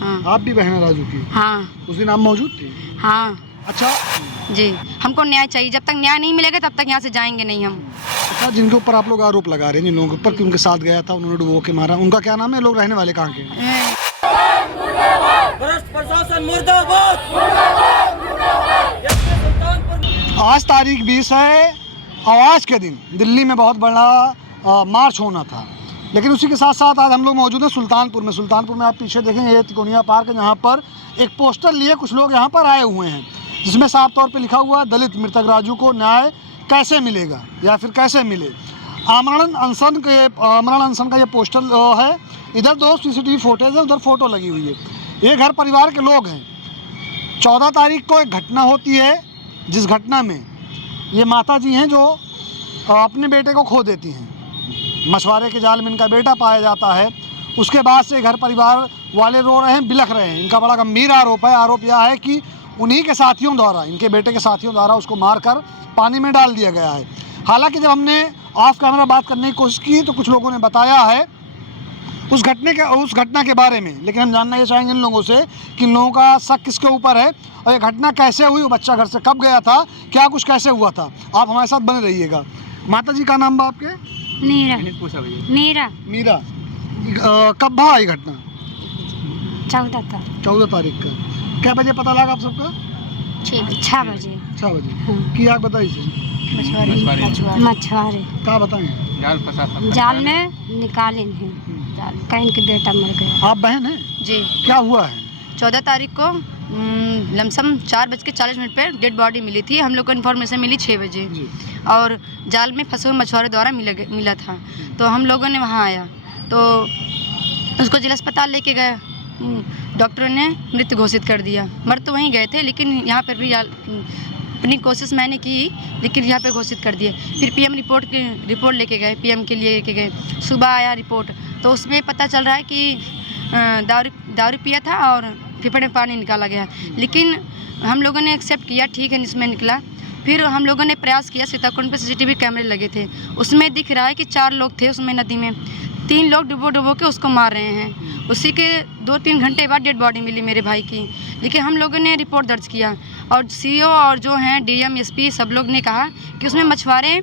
हाँ। आप भी बहन है राजू की? हाँ। उस दिन आप मौजूद थे? हाँ अच्छा जी, हमको न्याय चाहिए। जब तक न्याय नहीं मिलेगा तब तक यहाँ से जाएंगे नहीं हम। अच्छा, जिनके ऊपर आप लोग आरोप लगा रहे हैं, जिन लोगों के ऊपर कि उनके साथ गया था, उन्होंने डुबो के मारा, उनका क्या नाम है? लोग रहने वाले कहाँ के हैं? भ्रष्ट प्रशासन मुर्दाबाद। आज तारीख 20 है और आज के दिन दिल्ली में बहुत बड़ा मार्च होना था, लेकिन उसी के साथ साथ आज हम लोग मौजूद हैं सुल्तानपुर में। सुल्तानपुर में आप पीछे देखें, ये तिकोनिया पार्क है, जहाँ पर एक पोस्टर लिए कुछ लोग यहाँ पर आए हुए हैं, जिसमें साफ तौर पे लिखा हुआ है दलित मृतक राजू को न्याय कैसे मिलेगा या फिर कैसे मिले। आमरण अनशन का ये पोस्टर है। इधर 2 CCTV फुटेज है, उधर फोटो लगी हुई है। ये घर परिवार के लोग हैं। 14 तारीख को एक घटना होती है, जिस घटना में ये माता जी हैं जो अपने बेटे को खो देती हैं। मछुआरे के जाल में इनका बेटा पाया जाता है। उसके बाद से घर परिवार वाले रो रहे हैं, बिलख रहे हैं। इनका बड़ा गंभीर आरोप है। आरोप यह है कि उन्हीं के साथियों द्वारा, इनके बेटे के साथियों द्वारा उसको मारकर पानी में डाल दिया गया है। हालांकि जब हमने ऑफ कैमरा बात करने की कोशिश की तो कुछ लोगों ने बताया है उस घटना के बारे में, लेकिन हम जानना ये चाहेंगे इन लोगों से कि इन लोगों का शक किसके ऊपर है और ये घटना कैसे हुई, वो बच्चा घर से कब गया था, क्या कुछ कैसे हुआ था। आप हमारे साथ बने रहिएगा। माता जी का नाम बा आपके? मीरा। मीरा। कब भा ये घटना? 14 तारीख का। क्या बजे पता लगा आप सबका? 6 बजे। 6 बजे। की आग बताई से? मछुआरे क्या बताएं? जाल में निकाले हैं, कहीं के बेटा मर गया। आप बहन हैं? जी। क्या हुआ है? 14 तारीख को लमसम 4:40 पे डेड बॉडी मिली थी। हम लोग को इन्फॉर्मेशन मिली 6 बजे और जाल में फंसे हुए मछुआरे द्वारा मिला था। तो हम लोगों ने वहाँ आया तो उसको जिला अस्पताल लेके गए। डॉक्टरों ने मृत घोषित कर दिया। मर तो वहीं गए थे, लेकिन यहाँ पर भी अपनी कोशिश मैंने की, लेकिन यहाँ पे घोषित कर दिए। फिर PM रिपोर्ट लेके गए, PM के लिए लेके गए। सुबह आया रिपोर्ट, तो उसमें पता चल रहा है कि दारू पिया था और फेफड़े में पानी निकाला गया। लेकिन हम लोगों ने एक्सेप्ट किया, ठीक है इसमें निकला। फिर हम लोगों ने प्रयास किया, सीताकुंड पे CCTV कैमरे लगे थे, उसमें दिख रहा है कि 4 लोग थे उसमें नदी में। 3 लोग डुबो के उसको मार रहे हैं। उसी के 2-3 घंटे बाद डेड बॉडी मिली मेरे भाई की। लेकिन हम लोगों ने रिपोर्ट दर्ज किया और CO और जो हैं DM SP सब लोग ने कहा कि उसमें मछुआरे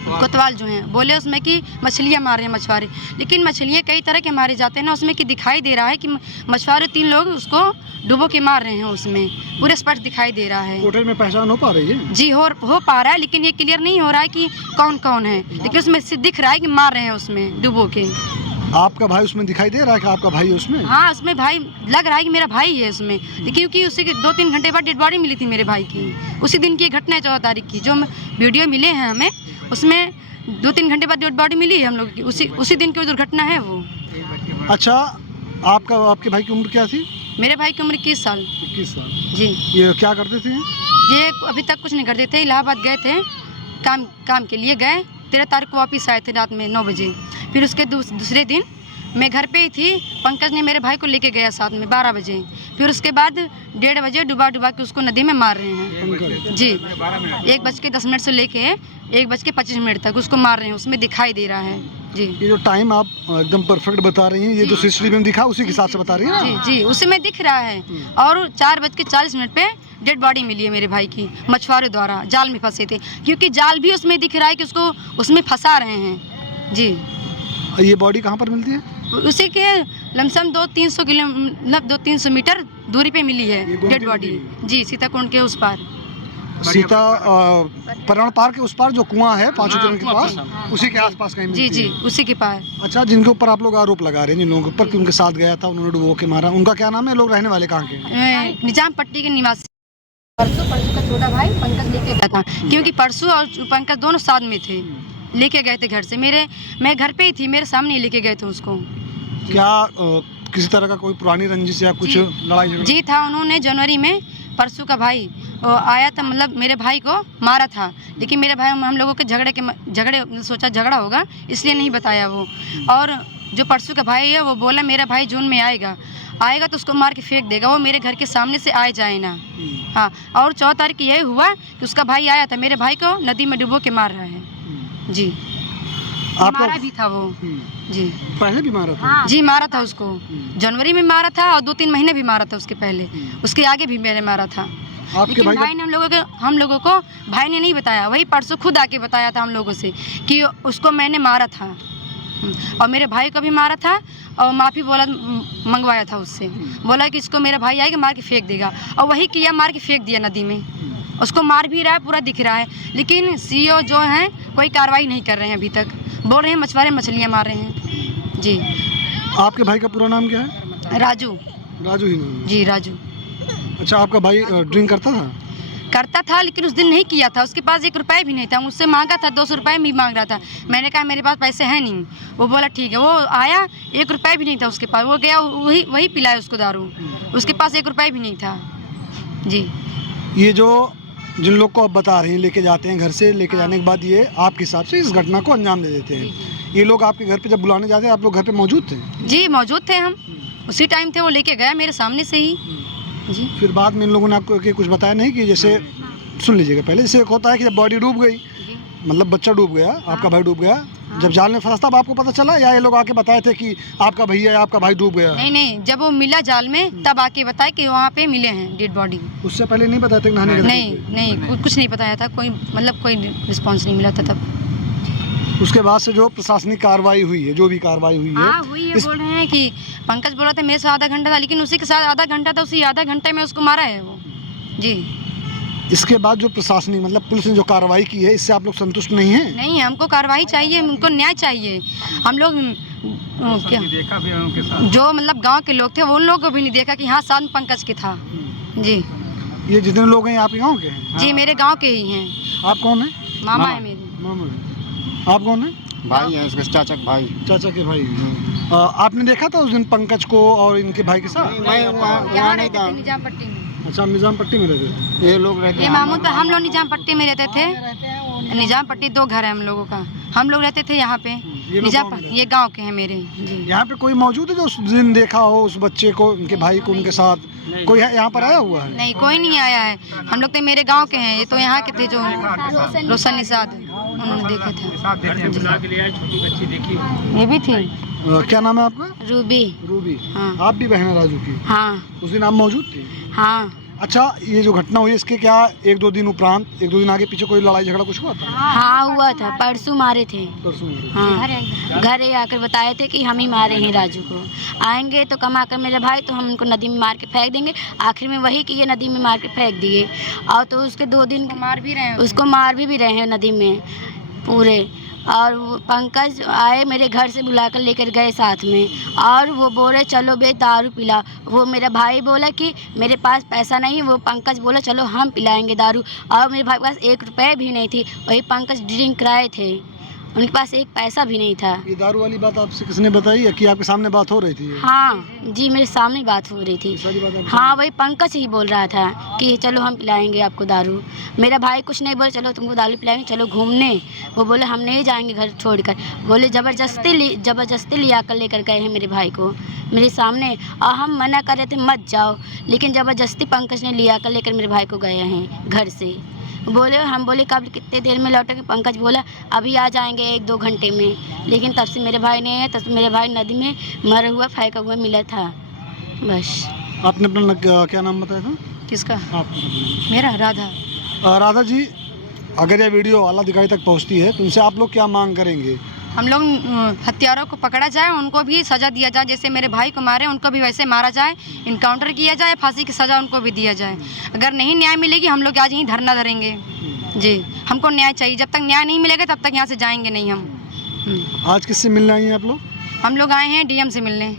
कोतवाल जो हैं बोले उसमें कि मछलियाँ मार रहे हैं मछुआरे। लेकिन मछलियाँ कई तरह के मारे जाते हैं ना, उसमें कि दिखाई दे रहा है कि मछुआरे 3 लोग उसको डुबो के मार रहे हैं। उसमें पूरे स्पष्ट दिखाई दे रहा है। होटल में पहचान हो पा रही है? जी हो पा रहा है, लेकिन ये क्लियर नहीं हो रहा है कि कौन कौन है। लेकिन उसमें दिख रहा है कि मार रहे हैं उसमें डुबो के। आपका भाई उसमें दिखाई दे रहा है कि आपका भाई है उसमें? हाँ, उसमें भाई लग रहा है कि मेरा भाई है उसमें, क्योंकि उसी के 2-3 घंटे बाद डेड बॉडी मिली थी मेरे भाई की। उसी दिन की घटना है 14 तारीख की। जो वीडियो मिले हैं हमें, उसमें 2-3 घंटे बाद डेड बॉडी मिली है हम लोग की। उसी दिन की दुर्घटना है वो। अच्छा, आपके भाई की उम्र क्या थी? मेरे भाई की उम्र 21 साल। 21 साल जी। ये क्या करते थे? ये अभी तक कुछ नहीं करते थे। इलाहाबाद गए थे, काम के लिए गए। 13 तारीख को वापस आए थे रात में 9 बजे। फिर उसके दूसरे दिन मैं घर पे ही थी। पंकज ने मेरे भाई को लेके गया साथ में 12 बजे। फिर उसके बाद 1:30 बजे डुबा के उसको नदी में मार रहे हैं। जी, 1:10 से लेके 1:25 तक उसको मार रहे हैं। उसमें दिखाई दे रहा है। जी, ये जो टाइम आप एकदम परफेक्ट बता रही हैं, ये जो CCTV में दिखा उसी के हिसाब से बता रही हैं ना? जी, उसी में दिख रहा है। और 4:40 पे डेड बॉडी मिली है मेरे भाई की, मछुआरे द्वारा जाल में फंसे थे। क्योंकि जाल भी उसमें दिख रहा है कि उसको उसमें फंसा रहे हैं। जी। ये बॉडी कहाँ पर मिलती है? उसी के लमसम 200-300 मीटर दूरी पे मिली है डेड बॉडी। जी, सीताकुंड के उस पार। पर्यावरण पार्क के उस पार जो कुआं है 5 किलोमीटर के पास, उसी के आसपास कहीं मिलती है? जी, उसी के पार। अच्छा, जिनके ऊपर आप लोग आरोप लगा रहे हैं, जिन लोगों के ऊपर कि उनके साथ गया था, उन्होंने डुबो के मारा, उनका क्या नाम है? लोग रहने वाले कहाँ के हैं? निजाम पट्टी के निवासी। परसों का छोटा भाई पंकज लेके गया था, क्योंकि परसों और पंकज दोनों साथ में थे। लेके गए थे घर से। मैं घर पे ही थी, मेरे सामने ही लेके गए थे उसको। क्या किसी तरह का कोई पुरानी रंजिश या कुछ लड़ाई झगड़ा? जी था। उन्होंने जनवरी में परसों का भाई आया था, मतलब मेरे भाई को मारा था। लेकिन मेरे भाई हम लोगों के झगड़े सोचा झगड़ा होगा, इसलिए नहीं बताया वो। और जो परसों का भाई है वो बोला मेरा भाई जून में आएगा तो उसको मार के फेंक देगा। वो मेरे घर के सामने से आए जाए ना। हाँ, और 14 तारीख को यही हुआ कि उसका भाई आया था, मेरे भाई को नदी में डुबो के मार रहा है। जी। आपका मारा भी था वो। जी पहले भी मारा था? जी मारा था उसको, जनवरी में मारा था और 2-3 महीने भी मारा था उसके पहले, उसके आगे भी मैंने मारा था। आपके लेकिन भाई भाई ने हम लोगों को भाई ने नहीं बताया, वही परसों खुद आके बताया था हम लोगों से कि उसको मैंने मारा था और मेरे भाई को भी मारा था और माफ़ी बोला मंगवाया था उससे, बोला कि इसको मेरा भाई आएगा मार के फेंक देगा और वही किया, मार के फेंक दिया नदी में। उसको मार भी रहा है, पूरा दिख रहा है, लेकिन सीओ जो हैं कोई कार्रवाई नहीं कर रहे हैं अभी तक, बोल रहे हैं मछुआरे मछलियाँ मार रहे हैं। जी आपके भाई का पूरा नाम क्या है? राजू। राजू ही नाम है। जी राजू। अच्छा, आपका भाई ड्रिंक करता था? लेकिन उस दिन नहीं किया था, उसके पास 1 रुपये भी नहीं था, मुझसे मांगा था, 200 रुपये भी मांग रहा था। मैंने कहा मेरे पास पैसे हैं नहीं, वो बोला ठीक है। वो आया, 1 रुपये भी नहीं था उसके पास, वो गया वही पिलाया उसको दारू, उसके पास 1 रुपये भी नहीं था। जी ये जो जिन लोग को आप बता रहे हैं लेके जाते हैं, घर से लेके जाने के बाद ये आपके हिसाब से इस घटना को अंजाम दे देते हैं, ये लोग आपके घर पे जब बुलाने जाते हैं आप लोग घर पे मौजूद थे? जी मौजूद थे हम, उसी टाइम थे, वो लेके गया मेरे सामने से ही। जी फिर बाद में इन लोगों ने आपको कुछ बताया नहीं कि जैसे सुन लीजिएगा पहले, जैसे एक होता है कि जब बॉडी डूब गई, मतलब बच्चा डूब गया, आपका भाई डूब गया, जब जाल में फंसा तब आपको पता चला या ये लोग आके बताए थे कि आपका भैया या आपका भाई डूब गया? नहीं, जब वो मिला जाल में तब आके बताया कि वहाँ पे मिले हैं डेड बॉडी। उससे पहले नहीं बताया था नहाने के? नहीं कुछ नहीं बताया था, कोई मतलब कोई रिस्पॉन्स नहीं मिला था तब। उसके बाद से जो प्रशासनिक कार्रवाई हुई है, जो भी कार्रवाई हुई है, हुई है, बोल रहे हैं कि पंकज बोला था मेरे से आधा घंटा था, लेकिन उसी के साथ आधा घंटा था, उसी आधा घंटे में उसको मारा है वो। जी इसके बाद जो प्रशासनिक मतलब पुलिस ने जो कार्रवाई की है, इससे आप लोग संतुष्ट नहीं हैं? नहीं, हमको कार्रवाई चाहिए, उनको न्याय चाहिए। हम लोग क्या देखा भी उनके साथ, जो मतलब गांव के लोग थे वो उन लोगों को भी नहीं देखा कि हाँ साथ में पंकज के था। जी ये जितने लोग हैं आपके गांव के हैं? जी मेरे गांव के ही हैं। आप कौन है? मामा है मेरे। मामा है। आप कौन है? भाई है उसके चाचा के भाई। चाचा के भाई हैं। आपने देखा था उस दिन पंकज को और इनके भाई के साथ? मैं वहाँ नहीं था, निजाम पट्टी में। अच्छा, निजाम पट्टी में रहते थे? ये लोग रहते ये मामूद पे हम लोग निजाम पट्टी में रहते थे। निजाम पट्टी 2 घर है हम लोगों का, हम लोग रहते थे यहाँ पे लोग निजाम गाँव में रहते ये गांव के हैं मेरे। जी यहाँ पे कोई मौजूद है जो उस दिन देखा हो उस बच्चे को, उनके भाई को, उनके साथ कोई यहाँ पर आया हुआ है? नहीं, कोई नहीं आया है, हम लोग तो मेरे गांव के हैं, ये तो यहाँ के थे जो रोशन निषाद, उन्होंने देखे थे। छोटी बच्ची देखी। ये भी थी। क्या नाम है आपका? रूबी। रूबी। हाँ। आप भी बहन है राजू की? हाँ उस दिन आप मौजूद थे? हाँ अच्छा, ये जो घटना हुई इसके क्या 1-2 दिन उपरांत, 1-2 दिन आगे पीछे कोई लड़ाई झगड़ा कुछ हुआ था? हाँ हुआ था, परसों मारे थे। परसों में? हाँ घर आकर बताए थे कि हम ही मारे हैं राजू को, आएंगे तो कमा कर मेरे भाई तो हम उनको नदी में मार के फेंक देंगे। आखिर में वही कि ये नदी में मार के फेंक दिए और तो उसके 2 दिन मार भी रहे हैं उसको मार भी रहे हैं नदी में पूरे। और वो पंकज आए मेरे घर से बुलाकर लेकर गए साथ में और वो बोले चलो बे दारू पिला। वो मेरा भाई बोला कि मेरे पास पैसा नहीं, वो पंकज बोला चलो हम पिलाएंगे दारू, और मेरे भाई के पास 1 रुपये भी नहीं थी। वही पंकज ड्रिंक कराए थे, उनके पास 1 पैसा भी नहीं था। ये दारू वाली बात आपसे किसने बताई या कि आपके सामने बात हो रही थी? हाँ जी मेरे सामने बात हो रही थी। सारी बात आपके हाँ वही पंकज ही बोल रहा था कि चलो हम पिलाएंगे आपको दारू। मेरा भाई कुछ नहीं बोले चलो तुमको दारू पिलाएंगे, चलो घूमने। वो बोले हम नहीं जाएंगे घर छोड़कर, बोले ज़बरदस्ती लिया कर लेकर गए हैं मेरे भाई को मेरे सामने, और हम मना कर रहे थे मत जाओ, लेकिन ज़बरदस्ती पंकज ने लिया कर लेकर मेरे भाई को गए हैं घर से। बोले हम बोले कब कितने देर में लौटेंगे? पंकज बोला अभी आ जाएंगे 1-2 घंटे में, लेकिन तब से मेरे भाई ने तब से मेरे भाई नदी में मरा हुआ फेंका हुआ मिला था। बस। आपने अपना क्या नाम बताया था? किसका? आप मेरा राधा। राधा जी, अगर यह वीडियो आला अधिकारी तक पहुंचती है तो उनसे आप लोग क्या मांग करेंगे? हम लोग हत्यारों को पकड़ा जाए, उनको भी सज़ा दिया जाए, जैसे मेरे भाई को मारे उनको भी वैसे मारा जाए, इनकाउंटर किया जाए, फांसी की सज़ा उनको भी दिया जाए। अगर नहीं न्याय मिलेगी हम लोग आज यहीं धरना धरेंगे। जी हमको न्याय चाहिए, जब तक न्याय नहीं मिलेगा तब तक यहाँ से जाएंगे नहीं हम। आज किससे मिलने आई हैं आप लोग? हम लोग आए हैं डीएम से मिलने।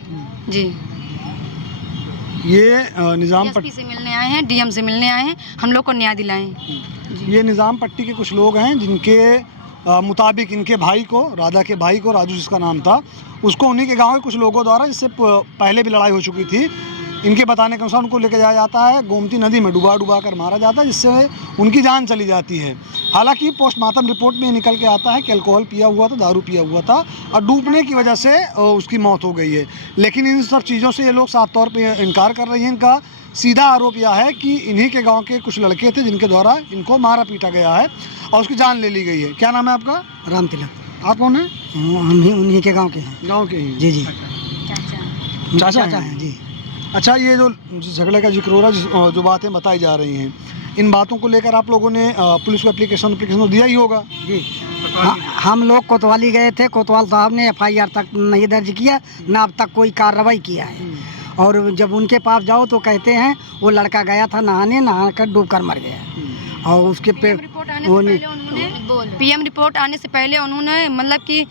जी ये निज़ाम DSP से मिलने आए हैं, डीएम से मिलने आए हैं, हम लोग को न्याय दिलाएं। ये निज़ाम पट्टी के कुछ लोग हैं जिनके मुताबिक इनके भाई को, राधा के भाई को, राजू जिसका नाम था, उसको उन्हीं के गांव के कुछ लोगों द्वारा, जिससे पहले भी लड़ाई हो चुकी थी, इनके बताने के अनुसार उनको लेकर जाया जाता है, गोमती नदी में डुबा कर मारा जाता है, जिससे उनकी जान चली जाती है। हालांकि पोस्टमार्टम रिपोर्ट में निकल के आता है कि अल्कोहल पिया हुआ था, दारू पिया हुआ था और डूबने की वजह से उसकी मौत हो गई है। लेकिन इन सब चीज़ों से ये लोग साफ तौर पर इनकार कर रही हैं। इनका सीधा आरोप यह है कि इन्हीं के गांव के कुछ लड़के थे जिनके द्वारा इनको मारा पीटा गया है और उसकी जान ले ली गई है। क्या नाम है आपका? राम तिलक। आप कौन है? हम ही उन्हीं के गांव के हैं। गांव के ही? जी जी। चाचा चाचा हैं? हैं जी। अच्छा, ये जो जिस झगड़े का जिक्र हो रहा है, जो बातें बताई जा रही हैं, इन बातों को लेकर आप लोगों ने पुलिस को एप्लीकेशन तो दिया ही होगा? जी हम लोग कोतवाली गए थे, कोतवाल साहब ने FIR तक नहीं दर्ज किया, ना अब तक कोई कार्रवाई किया है। और जब उनके पास जाओ तो कहते हैं वो लड़का गया था नहाने, नहा कर डूब कर मर गया। और उसके पे PM रिपोर्ट आने से पहले उन्होंने मतलब कि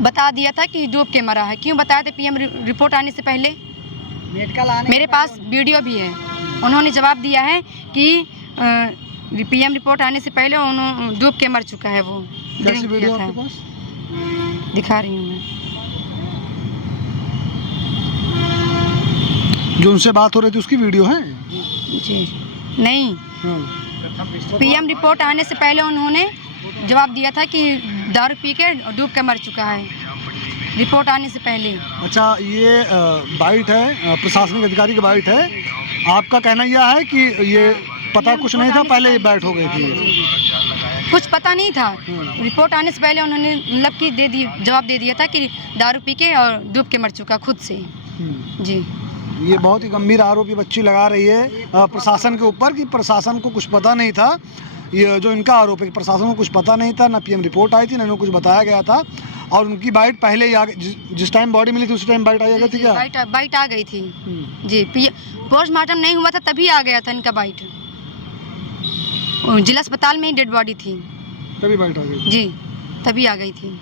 बता दिया था कि डूब के मरा है। क्यों बताया था PM रिपोर्ट आने से पहले? मेडिकल आने मेरे पास वीडियो भी है। उन्होंने जवाब दिया है कि PM रिपोर्ट आने से पहले उन्होंने डूब के मर चुका है। वो कैसी वीडियो आपके पास? दिखा रही हूँ मैं। जो उनसे बात हो रही थी उसकी वीडियो है? जी नहीं, PM रिपोर्ट आने से पहले उन्होंने जवाब दिया था कि दारू पी के डूब के मर चुका है, रिपोर्ट आने से पहले। अच्छा, ये बाइट है, प्रशासनिक अधिकारी की बाइट है। आपका कहना यह है कि ये पता कुछ नहीं था, पहले ये बाइट हो गई थी? कुछ पता नहीं था। रिपोर्ट आने से पहले उन्होंने मतलब कि जवाब दे दिया था कि दारू पी के और डूब के मर चुका खुद से। जी ये बहुत ही गंभीर आरोप ये बच्ची लगा रही है प्रशासन के ऊपर कि प्रशासन को कुछ पता नहीं था। ये जो इनका आरोप है कि प्रशासन को कुछ पता नहीं था, ना PM रिपोर्ट आई थी, ना इन्हें कुछ बताया गया था। और उनकी बाइट पहले ही आ गई, जिस टाइम बॉडी मिली थी उस टाइम बाइट आ गई थी क्या? बाइट आ गई थी जी। पोस्टमार्टम नहीं हुआ था तभी आ गया था इनका बाइट। जिला अस्पताल में ही डेड बॉडी थी, तभी बाइट आ गई जी, तभी आ गई थी।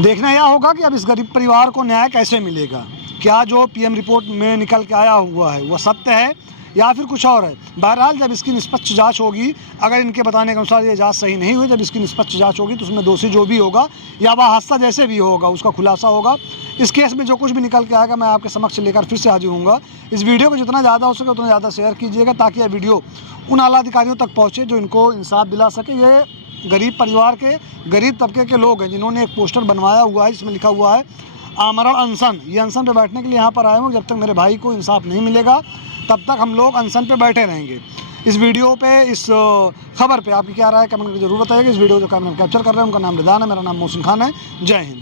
देखना यह होगा कि अब इस गरीब परिवार को न्याय कैसे मिलेगा। क्या जो PM रिपोर्ट में निकल के आया हुआ है वह सत्य है या फिर कुछ और है? बहरहाल जब इसकी निष्पक्ष जांच होगी, अगर इनके बताने के अनुसार ये जांच सही नहीं हुई, जब इसकी निष्पक्ष जांच होगी तो उसमें दोषी जो भी होगा या वह हादसा जैसे भी होगा उसका खुलासा होगा। इस केस में जो कुछ भी निकल के आएगा मैं आपके समक्ष लेकर फिर से हाजिर होऊंगा। इस वीडियो को जितना ज़्यादा हो सके उतना ज़्यादा शेयर कीजिएगा ताकि यह वीडियो उन आला अधिकारियों तक पहुँचे जो इनको इंसाफ दिला सके। ये गरीब परिवार के, गरीब तबके के लोग हैं जिन्होंने एक पोस्टर बनवाया हुआ है जिसमें लिखा हुआ है आमरण अनशन। ये अनशन पे बैठने के लिए यहाँ पर आए हूँ। जब तक मेरे भाई को इंसाफ नहीं मिलेगा तब तक हम लोग अनशन पे बैठे रहेंगे। इस वीडियो पे, इस खबर पे आपकी क्या राय है कमेंट करके जरूर बताइएगा। इस वीडियो जो कैमरा कैप्चर कर रहे हैं उनका नाम रिदान है, मेरा नाम मोहसिन खान है। जय हिंद।